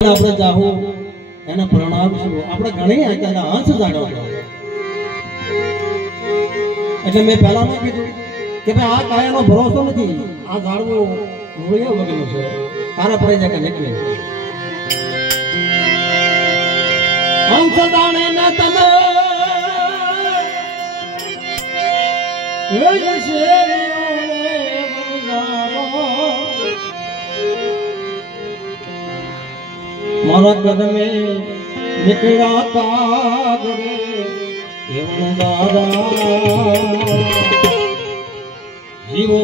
આપણે જાહું એને પ્રણામશું. આપણે ઘણી અત્યારે હંસ જાણ્યો એટલે મેં પહેલા ન કીધું કે ભાઈ આ કાયાનો ભરોસો નથી, આ જાણવું મૂળિયા વગરનું છે. તારે પડે જાય કે નીકળી હંસ જાણે ને તમે મારા કદમે નીકળ્યા કાગરે એવું દાદા જીવો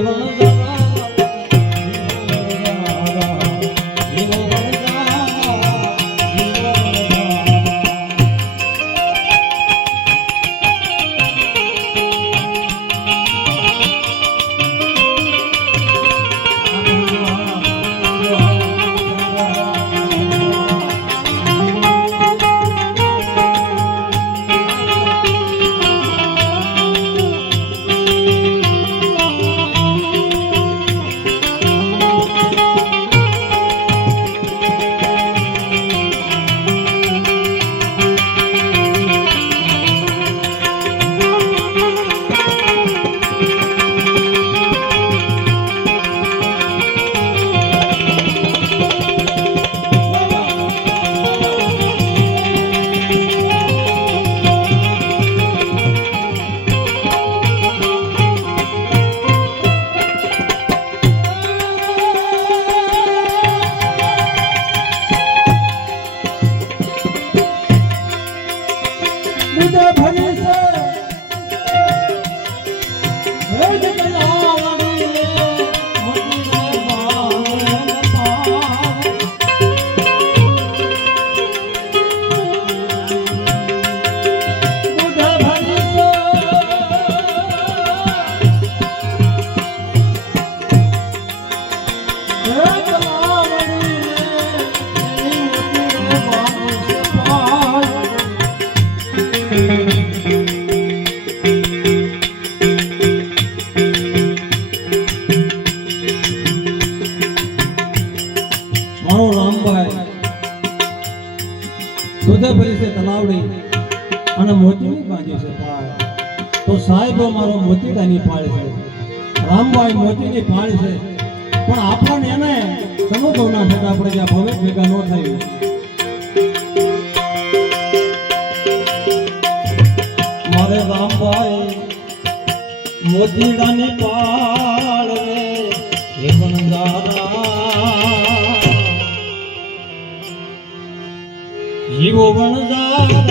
અને મોતીની બાજી છે પાળ તો સાહેબ મારો મોતીડાની પાળ છે. રામભાઈ મોતીની પાળ છે પણ આપણને એને સમજો ના થતા આપણે જ્યાં ભવે ભેગા ન થાય. મારે રામભાઈ મોતીડાની પાળ રે એ વનજારા જીવો વનજારા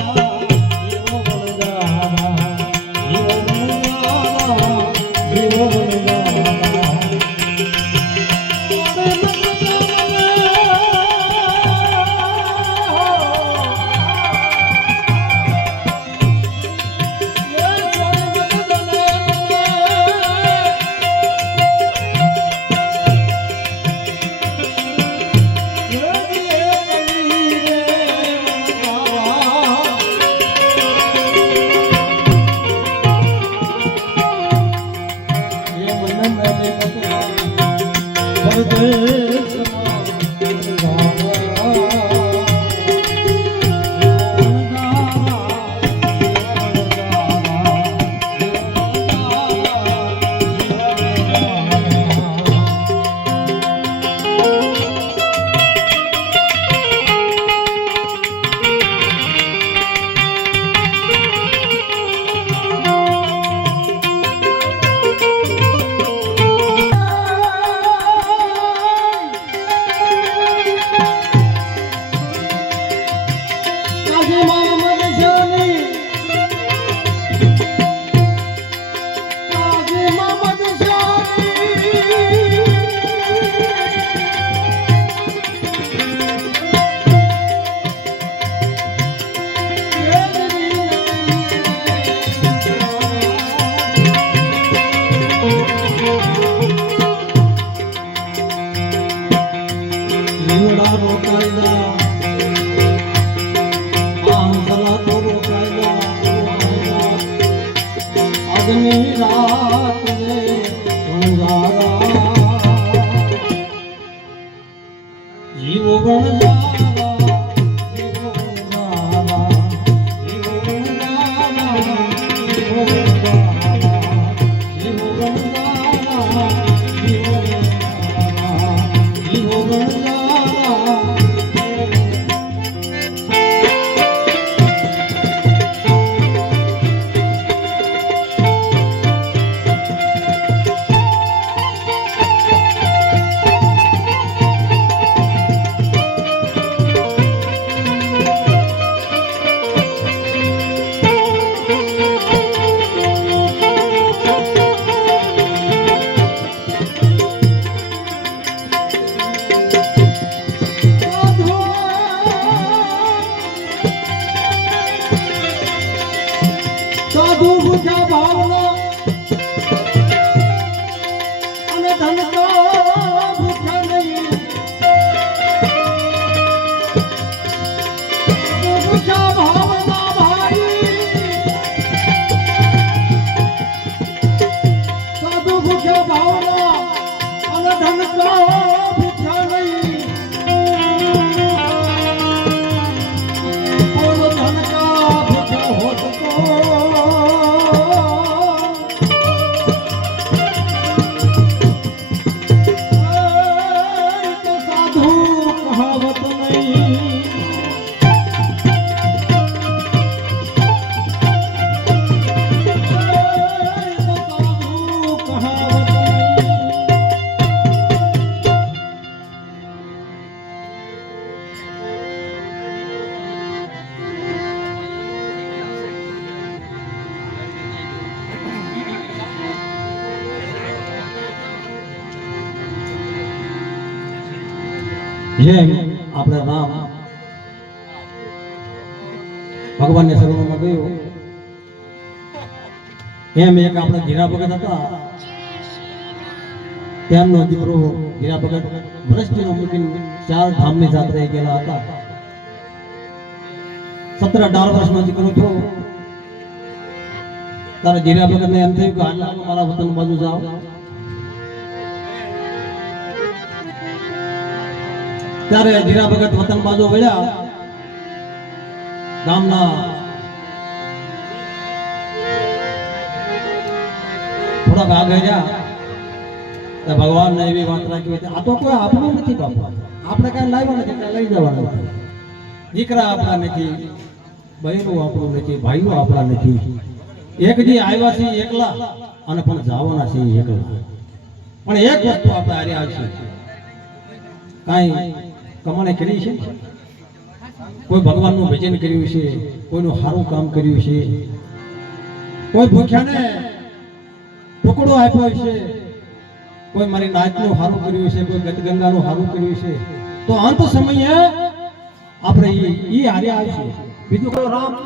જીવો વણજારા જેમ આપણે રામ ભગવાનને શરણમાં ગયો એમ એક આપણે જીરા ભગત હતા તેમનો દીકરો જીરા ભગત દ્રષ્ટિનો મૂકીને 4 ધામની જાત્રાએ ગયેલા હતા 17-18 વર્ષનો દીકરો થયો તારે જીરા ભગતને એમ થયું કે હાલ મારા વતન બાજુ જાઓ ત્યારે જીરા ભગત વતન બાજુ વળ્યા ગામના થોડાક આગળ ગયા તો ભગવાનને એવી વાત રાખી હતી આ તો કોઈ આપણું નથી બાપા આપણે કાંઈ લાવ્યા નથી કાંઈ લઈ જવાના નથી દીકરા આપણા નથી બહેનો આપણું નથી ભાઈઓ આપણા નથી એક દી આવ્યા છે એકલા અને પણ જવાના છે એકલા પણ એક વસ્તુ આપણે હારે આવશે કાંઈ કમાણે કરી છે કોઈ ભગવાનનું ભજન કર્યું છે કોઈનું સારું કામ કર્યું છે કોઈ ભૂખ્યાને ટુકડો આપ્યો છે કોઈ મારી નાચનું સારું કર્યું છે કોઈ ગતગંગાનું સારું કર્યું છે તો અંત સમયે આપણે ઈ હારે આવશે બીજું કોઈ રામ